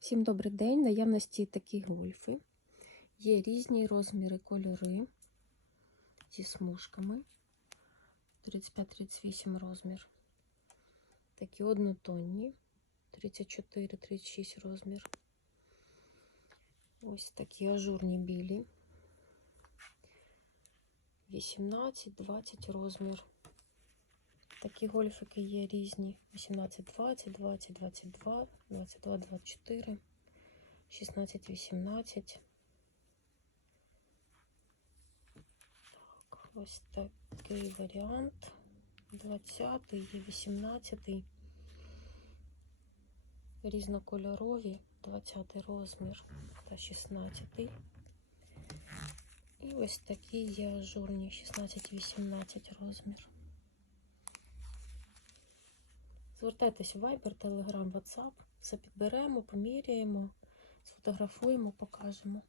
Всім добрий день. Наявності такі гольфи. Є різні розміри, кольори зі смужками. 35-38 розмір. Такі однотонні. 34-36 розмір. Ось такі ажурні білі. 18-20 розмір. Такі гольфики є різні. 18, 20, 20, 22, 22, 24, 16, 18. Так, ось такий варіант. 20 є 18. Різнокольорові. 20 розмір та 16. І ось такі є ажурні 16-18 розмір. Звертайтеся в Viber, Telegram, WhatsApp. Все підберемо, поміряємо, сфотографуємо, покажемо.